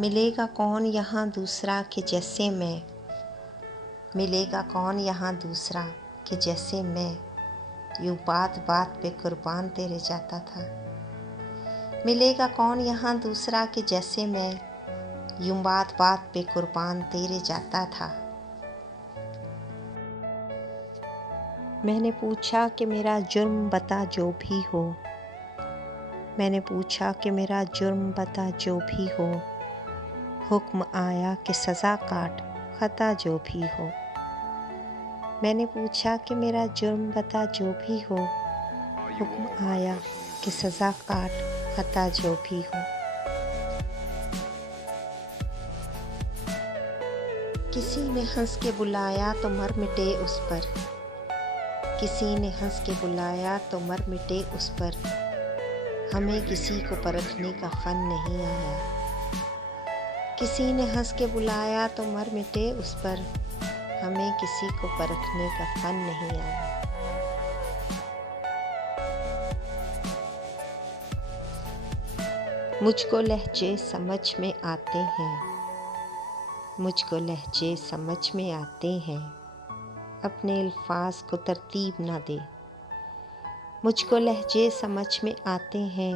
मिलेगा कौन यहाँ दूसरा कि जैसे मैं, मिलेगा कौन यहाँ दूसरा कि जैसे मैं, यूँ बात बात पे कुर्बान तेरे जाता था। मिलेगा कौन यहाँ दूसरा कि जैसे मैं, यूँ बात बात पे कुर्बान तेरे जाता था। मैंने पूछा कि मेरा जुर्म बता जो भी हो, मैंने पूछा कि मेरा जुर्म बता जो भी हो, हुक्म आया कि सज़ा काट खता जो भी हो। मैंने पूछा कि मेरा जुर्म बता जो भी हो, हुक्म आया कि सज़ा काट खता जो भी हो। किसी ने हंस के बुलाया तो मर मिटे उस पर, किसी ने हंस के बुलाया तो मर मिटे उस पर, हमें किसी को परखने का फन नहीं आया। किसी ने हंस के बुलाया तो मर मिटे उस पर, हमें किसी को परखने का फन नहीं आया। मुझको लहजे समझ में आते हैं, मुझको लहजे समझ में आते हैं, अपने अल्फाज को तरतीब ना दे। मुझको लहजे समझ में आते हैं,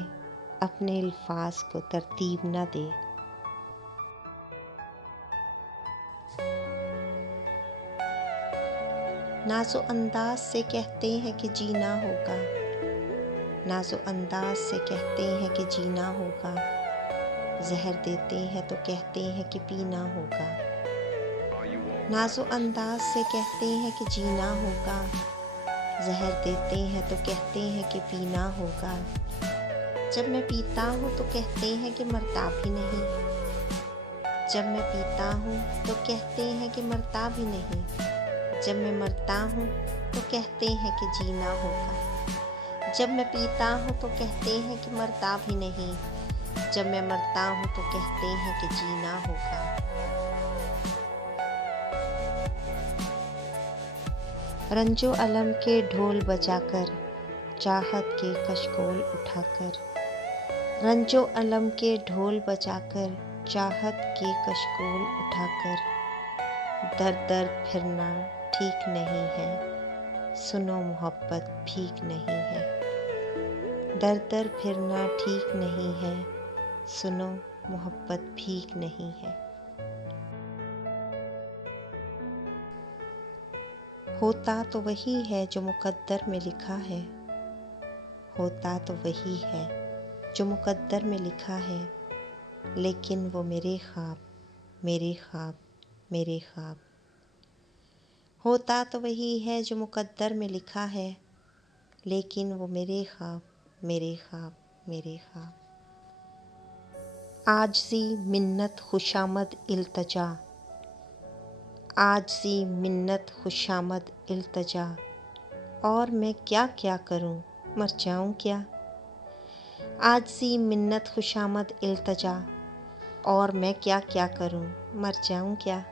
अपने अल्फाज को तरतीब ना दे। नाज़ो अंदाज से कहते हैं कि जीना होगा, नाज़ो अंदाज से कहते हैं कि जीना होगा, जहर देते हैं तो कहते हैं कि पीना होगा। नाज़ो अंदाज से कहते हैं कि जीना होगा, जहर देते हैं तो कहते हैं कि पीना होगा। जब मैं पीता हूँ तो कहते हैं कि मरता भी नहीं, जब मैं पीता हूँ तो कहते हैं कि मरता भी नहीं। जब मैं मरता हूँ तो कहते हैं कि जीना होगा, जब मैं पीता हूँ तो कहते हैं कि मरता भी नहीं। जब मैं मरता हूँ तो कहते हैं कि जीना होगा। रंजो अलम के ढोल बजाकर, चाहत के कशकोल उठाकर, रंजो अलम के ढोल बजाकर, चाहत के कशकोल उठाकर, दर दर फिरना ठीक नहीं है, सुनो मोहब्बत भीख नहीं है। दर दर फिरना ठीक नहीं है, सुनो मोहब्बत भीख नहीं है। होता तो वही है जो मुकद्दर में लिखा है, होता तो वही है जो मुकद्दर में लिखा है, लेकिन वो मेरे ख्वाब, मेरे ख्वाब, मेरे ख्वाब। होता तो वही है जो मुकद्दर में लिखा है, लेकिन वो मेरे ख्वाब, मेरे ख्वाब, मेरे ख्वाब। आजज़ी मिन्नत खुशामद इल्तजा, आजज़ी मिन्नत खुशामद इल्तजा, और मैं क्या क्या करूं, मर जाऊं क्या। आजज़ी मिन्नत खुशामद इल्तजा, और मैं क्या क्या करूं, मर जाऊं क्या।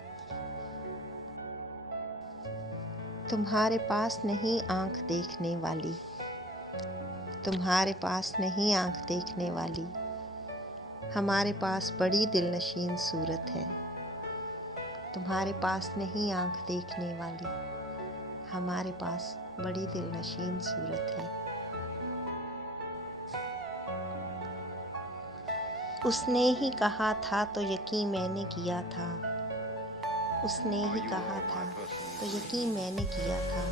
तुम्हारे पास नहीं आँख देखने वाली, तुम्हारे पास नहीं आँख देखने वाली, हमारे पास बड़ी दिलनशीन सूरत है। तुम्हारे पास नहीं आँख देखने वाली, हमारे पास बड़ी दिलनशीन सूरत है। उसने ही कहा था तो यकीन मैंने किया था, उसने ही कहा था तो यकीन मैंने किया था,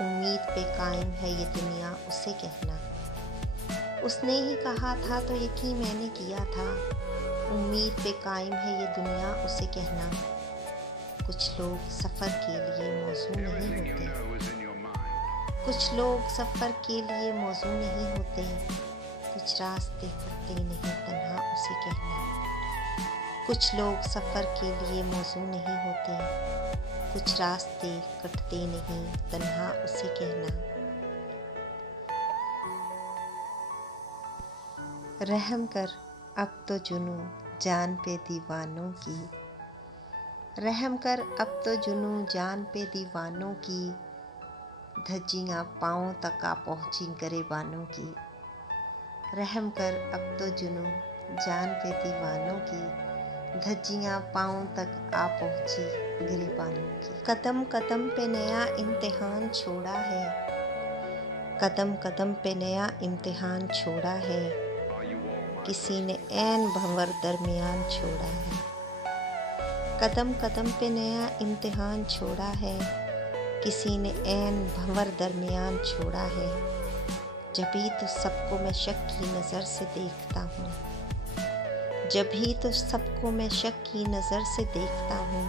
उम्मीद पे कायम है ये दुनिया उसे कहना। उसने ही कहा था तो यकीन मैंने किया था, उम्मीद पे कायम है ये दुनिया उसे कहना। कुछ लोग सफ़र के लिए मौजू नहीं होते, कुछ लोग सफ़र के लिए मौजू नहीं होते, कुछ रास्ते कटते नहीं तन्हा उसे कहना। कुछ लोग सफ़र के लिए मौजू नहीं होते, कुछ रास्ते कटते नहीं तन्हा उसे कहना। रहम कर अब तो जुनू जान पे दीवानों की, रहम कर अब तो जुनू जान पे दीवानों की, धज्जियाँ पाँव तक आ पहुँची गरेबानों की। रहम कर अब तो जुनू जान पे दीवानों की, धज्जियाँ पाँव तक आ पहुँची गिरेबानों की। कदम कदम पे नया इम्तिहान छोड़ा है, कदम कदम पे नया इम्तिहान छोड़ा है, किसी ने ऐन भंवर दरमियान छोड़ा है। कदम कदम पे नया इम्तिहान छोड़ा है, किसी ने ऐन भंवर दरमियान छोड़ा है। जब भी तो सबको मैं शक की नज़र से देखता हूँ, जब भी तो सबको मैं शक की नज़र से देखता हूँ,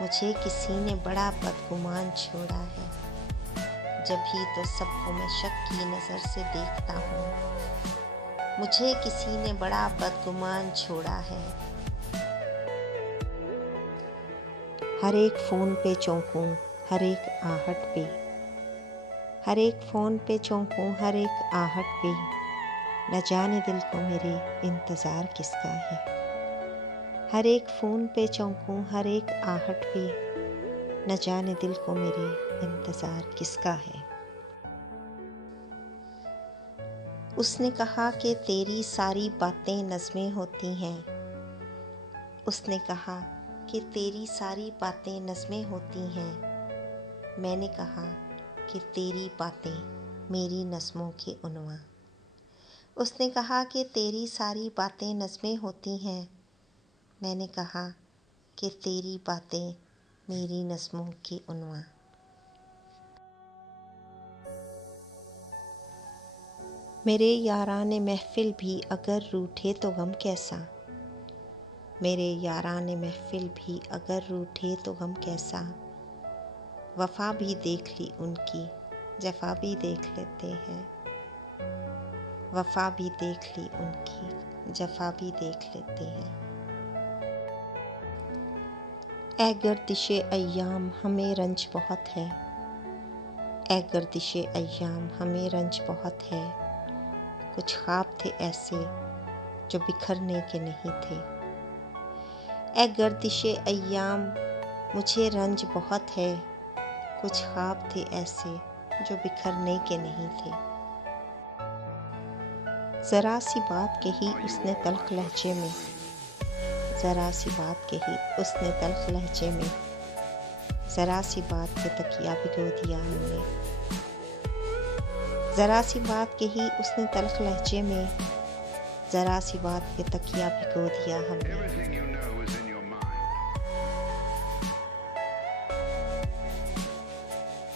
मुझे किसी ने बड़ा बदगुमान छोड़ा है। जब भी तो सबको मैं शक की नज़र से देखता हूँ, मुझे किसी ने बड़ा बदगुमान छोड़ा है। हर एक फ़ोन पे चौंकूं, हर एक आहट पे, हर एक फ़ोन पे चौंकूं, हर एक आहट पे, न जाने दिल को मेरे इंतज़ार किसका है। हर एक फ़ोन पे चौंकूं, हर एक आहट पे, न जाने दिल को मेरे इंतज़ार किसका है। उसने कहा कि तेरी सारी बातें नज़में होती हैं, उसने कहा कि तेरी सारी बातें नज़में होती हैं। मैंने कहा कि तेरी बातें मेरी नज़मों के उन्वां। उसने कहा कि तेरी सारी बातें नज़में होती हैं। मैंने कहा कि तेरी बातें मेरी नज़मों के उन्वां। मेरे याराने महफ़िल भी अगर रूठे तो गम कैसा, मेरे याराने महफ़िल भी अगर रूठे तो गम कैसा। वफ़ा भी देख ली उनकी, जफ़ा भी देख लेते हैं। वफ़ा भी देख ली उनकी, जफ़ा भी देख लेते हैं। ऐ गर्दिशे अय्याम हमें रंज बहुत है, ऐ गर्दिशे अय्याम हमें रंज बहुत है। कुछ ख्वाब थे ऐसे जो बिखरने के नहीं थे। ऐ गर्दिशे अय्याम मुझे रंज बहुत है, कुछ ख्वाब थे ऐसे जो बिखरने के नहीं थे। ज़रा सी बात कही उसने तल्ख़ लहजे में, ज़रा सी बात कही उसने तल्ख़ लहजे में, ज़रा सी बात पे तकिया भिगो दिया हमने। ज़रा सी बात कही उसने तल्ख़ लहजे में, ज़रा सी बात पे तकिया भिगो दिया हमने।